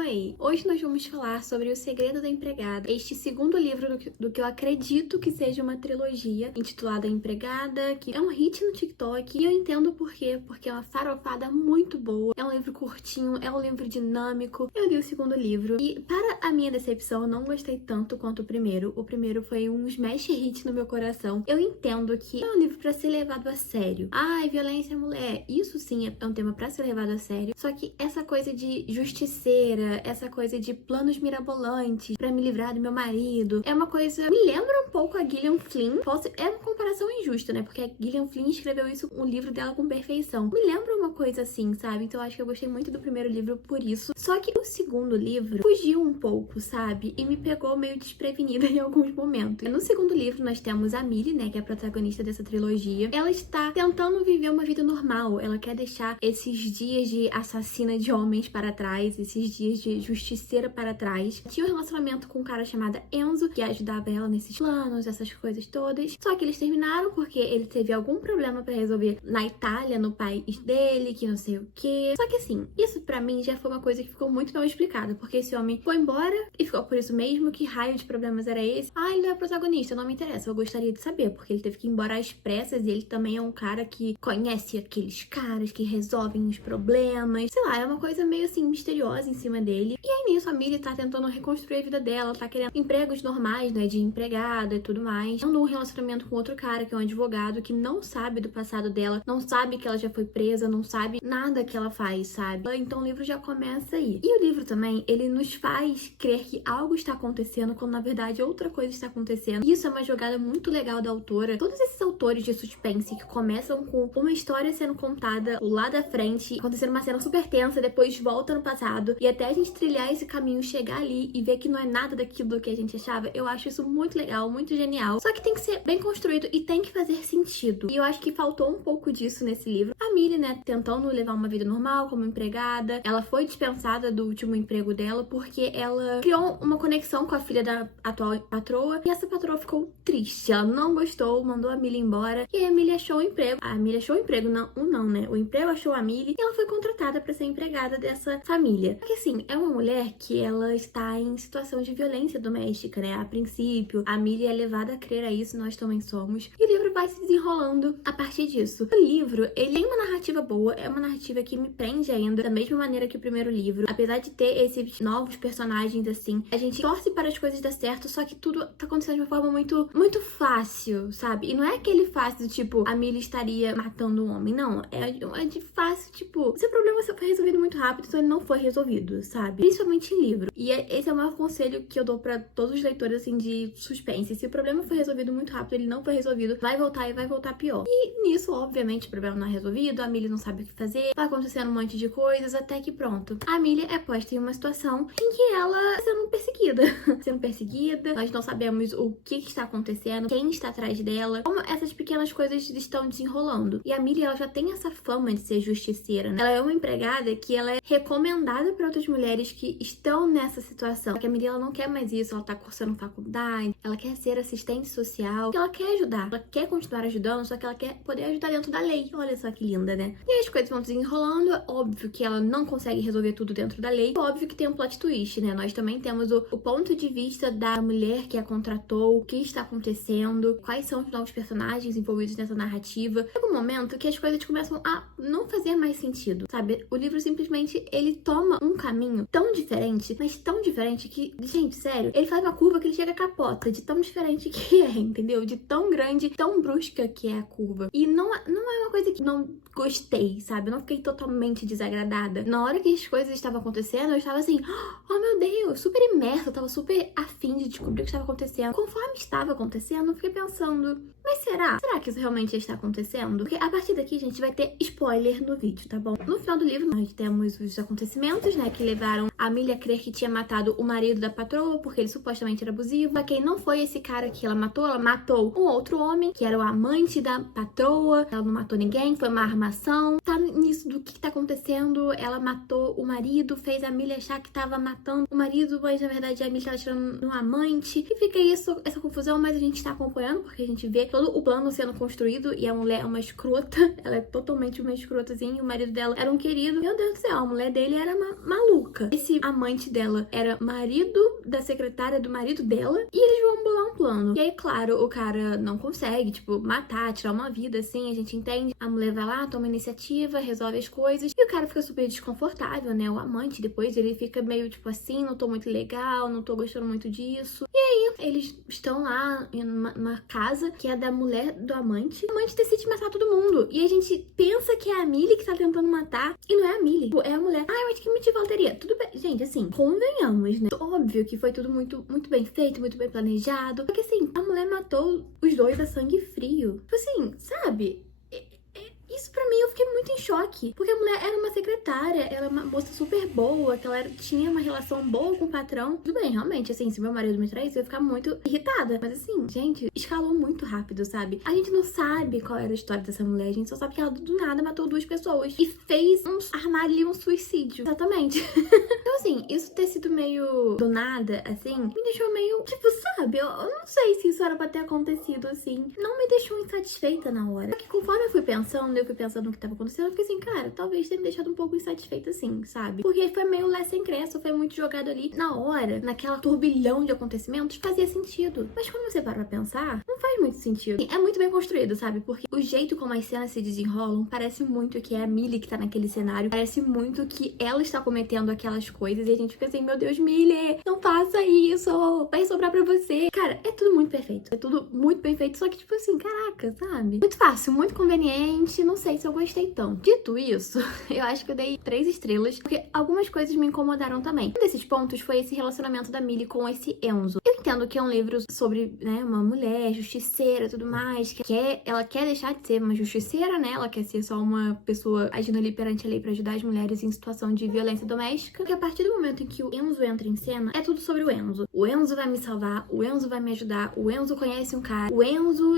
Oi! Hoje nós vamos falar sobre O Segredo da Empregada, este segundo livro do que eu acredito que seja uma trilogia, intitulada Empregada, que é um hit no TikTok, e eu entendo por quê, porque é uma farofada muito boa, é um livro curtinho, é um livro dinâmico. Eu li o segundo livro, e para a minha decepção, eu não gostei tanto quanto o primeiro. O primeiro foi um smash hit no meu coração. Eu entendo que é um livro pra ser levado a sério. Ai, violência à mulher, isso sim é um tema pra ser levado a sério, só que essa coisa de justiceira, essa coisa de planos mirabolantes pra me livrar do meu marido, é uma coisa... me lembra um pouco a Gillian Flynn. É uma comparação injusta, né? Porque a Gillian Flynn escreveu isso, um livro dela com perfeição. Me lembra uma coisa assim, sabe? Então eu acho que eu gostei muito do primeiro livro por isso. Só que o segundo livro fugiu um pouco, sabe? E me pegou meio desprevenida em alguns momentos. No segundo livro nós temos a Millie, né? Que é a protagonista dessa trilogia. Ela está tentando viver uma vida normal. Ela quer deixar esses dias de assassina de homens para trás, esses dias de justiceira para trás. Tinha um relacionamento com um cara chamado Enzo, que ajudava ela nesses planos, essas coisas todas. Só que eles terminaram porque ele teve algum problema pra resolver na Itália, no país dele, que não sei o quê. Só que assim, isso pra mim já foi uma coisa que ficou muito mal explicada, porque esse homem foi embora e ficou por isso mesmo. Que raio de problemas era esse? Ah, ele não é protagonista, não me interessa. Eu gostaria de saber, porque ele teve que ir embora às pressas e ele também é um cara que conhece aqueles caras que resolvem os problemas. Sei lá, é uma coisa meio assim misteriosa em cima dele. E aí nisso a Millie tá tentando reconstruir a vida dela, tá querendo empregos normais, né, de empregada e tudo mais. Tendo um relacionamento com outro cara que é um advogado que não sabe do passado dela, não sabe que ela já foi presa, não sabe nada que ela faz, sabe? Então o livro já começa aí. E o livro também, ele nos faz crer que algo está acontecendo quando na verdade outra coisa está acontecendo. E isso é uma jogada muito legal da autora. Todos esses autores de suspense que começam com uma história sendo contada lá da frente, acontecendo uma cena super tensa, depois volta no passado, e até a gente trilhar esse caminho, chegar ali e ver que não é nada daquilo que a gente achava, eu acho isso muito legal, muito genial. Só que tem que ser bem construído e tem que fazer sentido. E eu acho que faltou um pouco disso nesse livro. A Millie, né, tentando levar uma vida normal como empregada, ela foi dispensada do último emprego dela porque ela criou uma conexão com a filha da atual patroa, e essa patroa ficou triste. Ela não gostou, mandou a Millie embora, e aí a Millie achou o emprego. A Millie achou o emprego, não, né? O emprego achou a Millie e ela foi contratada pra ser empregada dessa família. Porque assim, é uma mulher que ela está em situação de violência doméstica, né? A princípio, a Millie é levada a crer a isso, nós também somos. E o livro vai se desenrolando a partir disso. O livro, ele tem uma narrativa boa, é uma narrativa que me prende ainda, da mesma maneira que o primeiro livro. Apesar de ter esses novos personagens, assim, a gente torce para as coisas dar certo, só que tudo tá acontecendo de uma forma muito fácil, sabe? E não é aquele fácil, tipo, a Millie estaria matando um homem, não. É de fácil, tipo, seu problema foi resolvido muito rápido, então ele não foi resolvido, sabe? Principalmente em livro. E esse é o maior conselho que eu dou pra todos os leitores, assim, de suspense. Se o problema foi resolvido muito rápido, ele não foi resolvido, vai voltar e vai voltar pior. E nisso, obviamente, o problema não é resolvido, a Millie não sabe o que fazer, vai acontecendo um monte de coisas, até que pronto. A Millie é posta em uma situação em que ela tá sendo perseguida. Sendo perseguida, nós não sabemos o que está acontecendo, quem está atrás dela, como essas pequenas coisas estão desenrolando. E a Millie, ela já tem essa fama de ser justiceira, né? Ela é uma empregada que ela é recomendada para outras mulheres que estão nessa situação. Só que a Millie, ela não quer mais isso, ela tá cursando faculdade, ela quer ser assistente social, ela quer ajudar, ela quer continuar ajudando, só que ela quer poder ajudar dentro da lei. Olha só que linda, né? E aí as coisas vão desenrolando, é óbvio que ela não consegue resolver tudo dentro da lei, é óbvio que tem um plot twist, né? Nós também temos o ponto de vista da mulher que a contratou, o que está acontecendo, quais são os novos personagens envolvidos nessa narrativa. Chega um momento que as coisas começam a não fazer mais sentido, sabe? O livro simplesmente, ele toma um caminho tão diferente, mas tão diferente que, gente, sério, ele faz uma curva que ele chega a capota, de tão diferente que é, entendeu? De tão grande, tão brusca que é a curva. E não é uma coisa que não gostei, sabe? Eu não fiquei totalmente desagradada. Na hora que as coisas estavam acontecendo, eu estava assim, oh meu Deus, super imersa, eu tava super afim de descobrir o que estava acontecendo. Conforme estava acontecendo, eu fiquei pensando, mas será? Será que isso realmente está acontecendo? Porque a partir daqui, gente, vai ter spoiler no vídeo, tá bom? No final do livro, nós temos os acontecimentos, né, que levaram a Millie a crer que tinha matado o marido da patroa, porque ele supostamente era abusivo. Só que não foi esse cara que ela matou um outro homem, que era o amante da patroa. Ela não matou ninguém, foi uma armação informação, tá nisso do que tá acontecendo. Ela matou o marido, fez a Millie achar que tava matando o marido, mas na verdade a Millie tava tirando um amante. E fica essa confusão, mas a gente tá acompanhando, porque a gente vê todo o plano sendo construído e a mulher é uma escrota. Ela é totalmente uma escrotazinha. O marido dela era um querido. Meu Deus do céu, a mulher dele era maluca. Esse amante dela era marido da secretária do marido dela e eles vão bolar um plano. E aí, claro, o cara não consegue, tipo, matar, tirar uma vida, assim, a gente entende. A mulher vai lá, toma iniciativa, resolve as coisas e o cara fica super desconfortável, né? O amante, depois ele fica meio, tipo assim, não tô muito legal, não tô gostando muito disso. E aí, eles estão lá numa casa que é da mulher do amante. O amante decide matar todo mundo. E a gente pensa que é a Millie que tá tentando matar e não é a Millie. É a mulher. Mas que motivo ela teria? Tudo bem. Gente, assim, convenhamos, né? Óbvio que foi tudo muito bem feito, muito bem planejado. Só que assim, a mulher matou os dois a sangue frio. Tipo assim, sabe? Isso pra mim eu fiquei muito em choque. Porque a mulher era uma secretária, ela é uma moça super boa, que ela tinha uma relação boa com o patrão. Tudo bem, realmente, assim, se meu marido me traísse, eu ia ficar muito irritada. Mas assim, gente, escalou muito rápido, sabe? A gente não sabe qual era a história dessa mulher, a gente só sabe que ela do nada matou duas pessoas. E fez armar ali um suicídio. Exatamente. Então assim, isso ter sido meio do nada, assim, me deixou meio, tipo, sabe? Eu não sei se isso era pra ter acontecido, assim. Não me deixou insatisfeita na hora. Porque conforme eu fui pensando no que tava acontecendo, eu fiquei assim, cara, talvez tenha me deixado um pouco insatisfeita assim, sabe? Porque foi meio lá sem crença, foi muito jogado ali na hora, naquela turbilhão de acontecimentos, fazia sentido. Mas quando você para pra pensar, não faz muito sentido. É muito bem construído, sabe? Porque o jeito como as cenas se desenrolam parece muito que é a Millie que tá naquele cenário, parece muito que ela está cometendo aquelas coisas e a gente fica assim, meu Deus, Millie, não faça isso, vai sobrar pra você. Cara, é tudo muito perfeito, é tudo muito bem feito, só que tipo assim, caraca, sabe? Muito fácil, muito conveniente, não sei se eu gostei tanto. Dito isso, eu acho que eu dei 3 estrelas, porque algumas coisas me incomodaram também. Um desses pontos foi esse relacionamento da Millie com esse Enzo. Eu entendo que é um livro sobre, né, uma mulher justiceira e tudo mais, ela quer deixar de ser uma justiceira, né? Ela quer ser só uma pessoa agindo ali perante a lei pra ajudar as mulheres em situação de violência doméstica. Porque a partir do momento em que o Enzo entra em cena, é tudo sobre o Enzo. O Enzo vai me salvar, o Enzo vai me ajudar, o Enzo conhece um cara, o Enzo...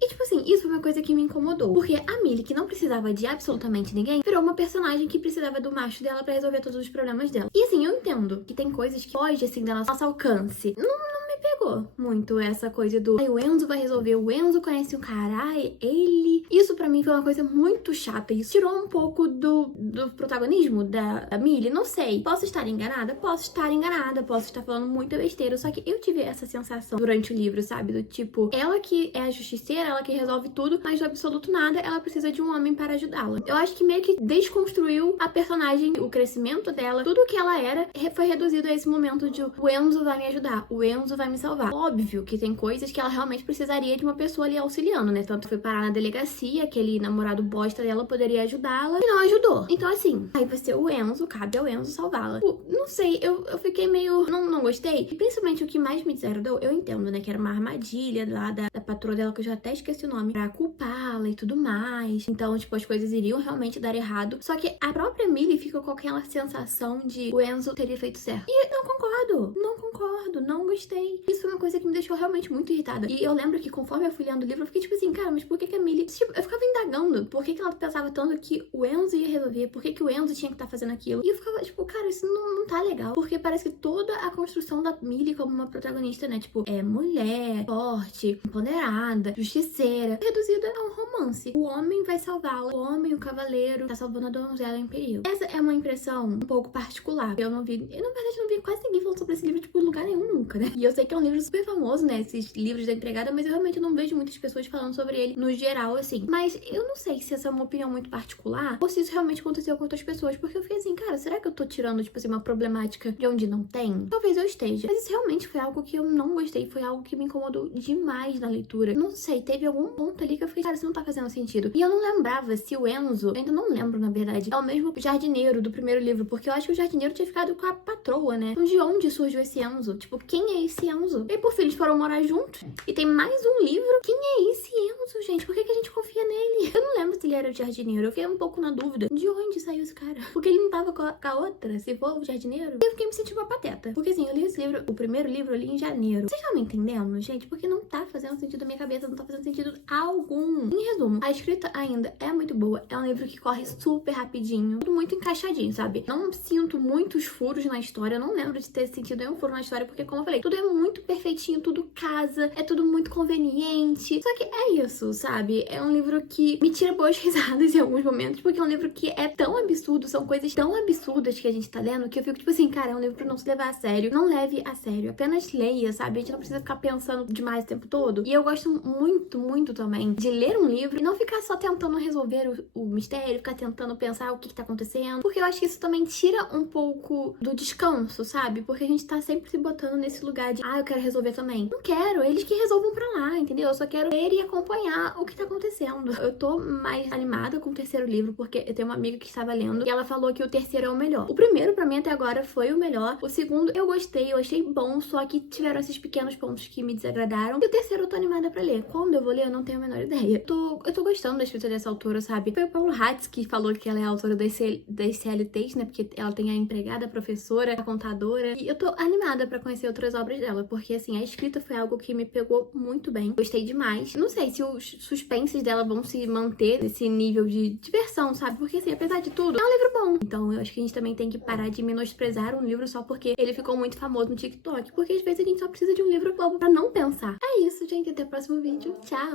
E tipo assim, isso foi uma coisa que me incomodou. Porque a Millie, que não precisava de absolutamente ninguém, virou uma personagem que precisava do macho dela pra resolver todos os problemas dela. E assim, eu entendo que tem coisas que foge assim do nosso alcance. Não me pegou muito essa coisa do o Enzo vai resolver, o Enzo conhece um cara, ele... Isso pra mim foi uma coisa muito chata. Isso tirou um pouco do protagonismo da Millie. Não sei. Posso estar enganada? Posso estar enganada. Posso estar falando muita besteira. Só que eu tive essa sensação durante o livro, sabe? Do tipo, ela que é a justiceira, ela que resolve tudo, mas do absoluto nada, ela precisa de um homem para ajudá-la. Eu acho que meio que desconstruiu a personagem, o crescimento dela, tudo o que ela era foi reduzido a esse momento de o Enzo vai me ajudar, o Enzo vai me salvar. Óbvio que tem coisas que ela realmente precisaria de uma pessoa ali auxiliando, né? Tanto foi parar na delegacia, aquele namorado bosta dela poderia ajudá-la e não ajudou. Então assim, aí vai ser o Enzo, cabe ao Enzo salvá-la. Não sei, eu fiquei meio... Não gostei. E principalmente o que mais me desagradou, eu entendo, né? Que era uma armadilha lá da patroa dela, que eu já até esqueci o nome, pra culpá-la e tudo mais. Então, tipo, as coisas iriam realmente dar errado. Só que a própria Millie fica com aquela sensação de o Enzo teria feito certo. E não concordo, não gostei. Isso foi uma coisa que me deixou realmente muito irritada. E eu lembro que conforme eu fui lendo o livro, eu fiquei tipo assim, cara, mas por que a Millie... Tipo, eu ficava indagando por que ela pensava tanto que o Enzo ia resolver, por que o Enzo tinha que estar fazendo aquilo. E eu ficava tipo, cara, isso não tá legal. Porque parece que toda a construção da Millie como uma protagonista, né, tipo, é mulher, forte, empoderada, justiceira, reduzida a um romance. O homem vai salvá-la, o homem, o cavaleiro, tá salvando a donzela em perigo. Essa é uma impressão um pouco particular. Eu na verdade, não vi quase ninguém falando sobre esse livro, tipo, em lugar nenhum nunca, né? E eu sei que é um livro super famoso, né, esses livros da empregada, mas eu realmente não vejo muitas pessoas falando sobre ele no geral, assim. Mas eu não sei se essa é uma opinião muito particular ou se isso realmente aconteceu com outras pessoas, porque eu fiquei assim, cara, será que eu tô tirando, tipo assim, uma problemática de onde não tem? Talvez eu esteja. Mas isso realmente foi algo que eu não gostei, foi algo que me incomodou demais na leitura. Não sei, teve algum ponto ali que eu fiquei, cara, isso não tá fazendo sentido. E eu não lembrava se o Enzo, eu ainda não lembro, na verdade, é o mesmo jardineiro do primeiro livro, porque eu acho que o jardineiro tinha ficado com a patroa, né? Então de onde surgiu esse Enzo? Tipo, quem é esse Enzo? E por fim, eles foram morar juntos. E tem mais um livro. Quem é esse Enzo, gente? Por que a gente confia nele? Eu não lembro se ele era o jardineiro. Eu fiquei um pouco na dúvida. De onde saiu esse cara? Porque ele não tava com a outra, se for o jardineiro. E eu fiquei me sentindo uma pateta. Porque assim, eu li esse livro, o primeiro livro eu li em janeiro. Vocês estão me entendendo, gente? Porque não tá fazendo sentido na minha cabeça, não tá fazendo sentido algum. Em resumo, a escrita ainda é muito boa. É um livro que corre super rapidinho. Tudo muito encaixadinho, sabe? Não sinto muitos furos na história. Eu não lembro de ter sentido nenhum furo na história, porque como eu falei, tudo é muito perfeitinho, tudo casa, é tudo muito conveniente. Só que é isso, sabe? É um livro que me tira boas risadas em alguns momentos, porque é um livro que é tão absurdo, são coisas tão absurdas que a gente tá lendo, que eu fico tipo assim, cara, é um livro pra não se levar a sério. Não leve a sério, apenas leia, sabe? A gente não precisa ficar pensando demais o tempo todo. E eu gosto muito, muito também de ler um livro e não ficar só tentando resolver o mistério, ficar tentando pensar o que tá acontecendo, porque eu acho que isso também tira um pouco do descanso, sabe? Porque a gente tá sempre se botando nesse lugar de, eu quero resolver também. Não quero, eles que resolvam pra lá, entendeu? Eu só quero ler e acompanhar o que tá acontecendo. Eu tô mais animada com o terceiro livro, porque eu tenho uma amiga que estava lendo e ela falou que o terceiro é o melhor. O primeiro, pra mim, até agora, foi o melhor. O segundo, eu gostei, eu achei bom, só que tiveram esses pequenos pontos que me desagradaram. E o terceiro, eu tô animada pra ler. Quando eu vou ler, eu não tenho a menor ideia. Eu tô gostando da escrita dessa autora, sabe? Foi o Paulo Hatz que falou que ela é a autora das CLTs, né? Porque ela tem a empregada, a professora, a contadora. E eu tô animada pra conhecer outras obras dela, porque, assim, a escrita foi algo que me pegou muito bem. Gostei demais. Não sei se os suspenses dela vão se manter nesse nível de diversão, sabe? Porque, assim, apesar de tudo, é um livro bom. Então, eu acho que a gente também tem que parar de menosprezar um livro só porque ele ficou muito famoso no TikTok. Porque, às vezes, a gente só precisa de um livro bobo pra não pensar. É isso, gente. Até o próximo vídeo. Tchau!